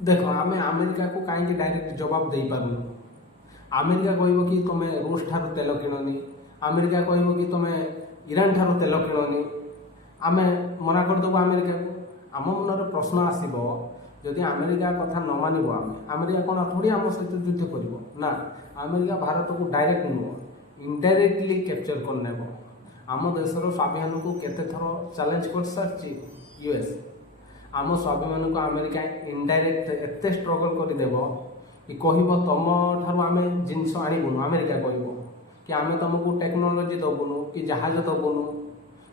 देख आम अमेरिका को कहीं डायरेक्ट जवाब दे पारूँ। अमेरिका कह कि तुम रूस ठार तेल किणनी, अमेरिका कह कि तुम ईरान ठार तेल किणनी, आम मना करदेव अमेरिका को। आम मन प्रश्न आसब जदि अमेरिका कथा न मानव अमेरिका कौन थोड़ी आम सहित युद्ध कर ना, अमेरिका भारत को डायरेक्ट नुह इनडायरेक्टली कैप्चर कर आम देशर स्वाभिमान को केते थर चैलेंज कर सारी यूएस। आम स्वाभिमान को अमेरिका इनडायरेक्ट एत स्ट्रगल करदेव कि कह तुम ठार आम जिनस आणबुनु, अमेरिका कह कि आम तुमको टेक्नोलोजी दबुनु कि जहाज दबुनु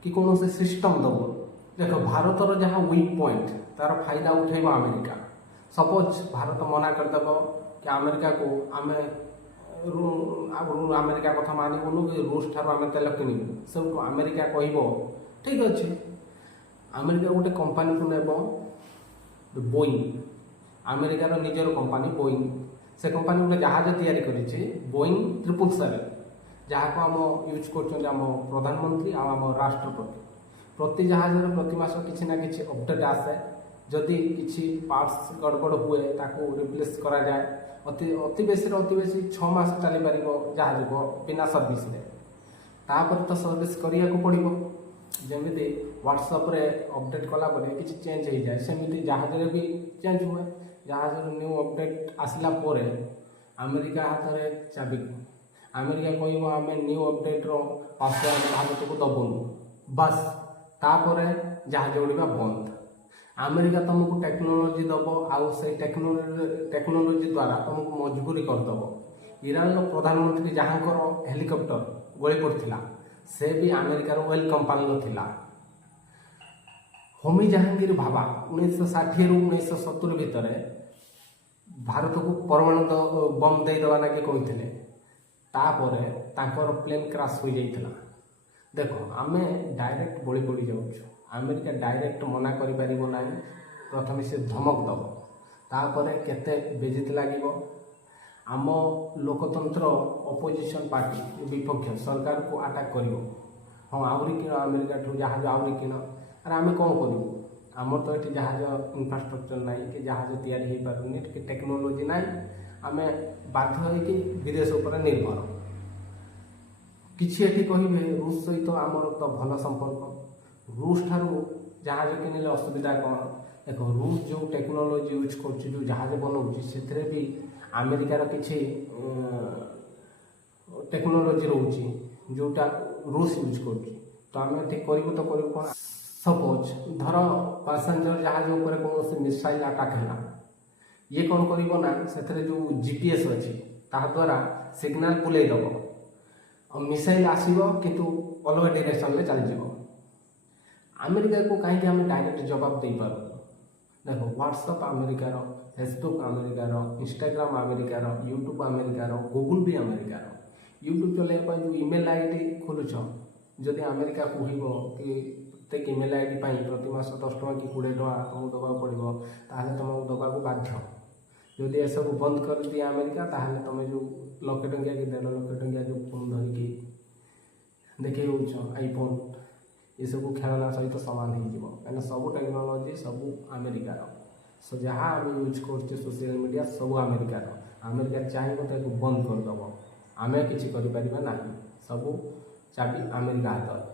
कि कौन से सिस्टम दबुनु। देख भारतर जहाँ वीक पॉइंट तार फायदा उठेब अमेरिका। सपोज भारत मना करदेव कि अमेरिका को आम अमेरिका कथा मानबुनु कि रूस ठार आम तेल किणु, सब अमेरिका कह ठीक अच्छे। अमेरिका गोटे कंपानी को नेब बोइंग, अमेरिकार निजर कंपानी बोइंग, से कंपानी गोटे जहाज तैयारी करिछि बोइंग 777, जहाँ को आम यूज कर प्रधानमंत्री आम राष्ट्रपति। प्रति जहाज प्रति मास किसी ना कि अपडेट आसे, जदि किसी पार्ट्स गड़बड़ हुए ताको रिप्लेस करा जाए। अति बेसी 6 मास चली पार जहाज को बिना सर्विस रे। तापर तो सर्विस करिया को पड़िबो। जमीती व्हाट्सएप रे अपडेट कला परे किसी चेंज हो जाए, सेमती जहाज रे भी चेंज हुए। जहाज न्यू अपडेट आसला पोरे अमेरिका हाथ में चाबी, अमेरिका कह आम न्यू अपडेट पासवर्ड भारत को दबुनु, बस तापर जहाज उड़ा बंद। अमेरिका तुमको टेक्नोलोजी दब आउ से टेक्नोलोजी द्वारा तुमको मजबूरी करदेव। ईरान प्रधानमंत्री जहाँ हेलिकप्टर गली पड़ता से भी अमेरिकार ऑयल कंपानी थिला। होमी जहांगीर भाभा 1960 रु 1970 भितर भारत को परमाणु बम देदेवा ना कहते, तापर तांकर प्लेन क्राश हो जाइथिला। देखो आमे डायरेक्ट बड़ी पड़ी जाऊँ, अमेरिका डायरेक्ट मना करि परिबो नाही। प्रथम से धमक दब, तापर केते बेजित लागिबो। आम लोकतंत्र अपोजिशन पार्टी विपक्ष सरकार को अटैक करिवो, हाँ आहरी किण अमेरिका ठू जहाज आहरी किण। अरे आम कौन करूँ, आमर तो ये जहाज इंफ्रास्ट्रक्चर ना कि जहाज तैयारी हो पारुनी कि टेक्नोलोजी ना, आम बाध्य होइकि विदेश उपर निर्भर। किछि एठी कहिबे रूस सहित आमर तो भल संपर्क, रूस ठारू जहाज किनिले असुविधा कौन। देखो रूस जो टेक्नोलोजी यूज कर जो जहाज बनाऊँ से भी अमेरिकार किछि टेक्नोलोजी रोचे जोटा रूस यूज कर। तो आम ठीक करूँ तो करूँ कौन। सपोज धर पैसेंजर जहाज उपर कौन मिसाइल अटैक है, ये कौन कर से जो जीपीएस अच्छी द्वारा सिग्नाल बुलेदब, मिसाइल आसो किंतु अलग डायरेक्शन में चल। अमेरिका को कहीं आम डायरेक्ट जवाब दे पार। देखो व्हाट्सएप अमेरिकार, फेसबुक अमेरिकार, इंस्टाग्राम अमेरिकार, यूट्यूब अमेरिकार, गूगल भी अमेरिकार। यूट्यूब चलैया जो ईमेल आईडी खोलुछ, जदि अमेरिका कह कि प्रत्येक ईमेल आईडी प्रति मास 10 टଙ୍କା कि 20 टଙ୍କା तुमको दबा पड़ो, ताहले तुमको दबा बाध्य। जदि ये सब बंद कर दिए अमेरिका, ताहले तुम जो 1 लाख टंकिया कि 1.5 लाख टंकिया जो फोन धरिकी देखे आईफोन, ये सब खेलना सहित सामान हो कहीं सब टेक्नोलोजी सब अमेरिकार। सो जहाँ आम यूज कर सोशल मीडिया सब अमेरिकार। अमेरिका चाहिए तो बंद करदेव, आम कि ना, सब चाबी अमेरिका हाथ।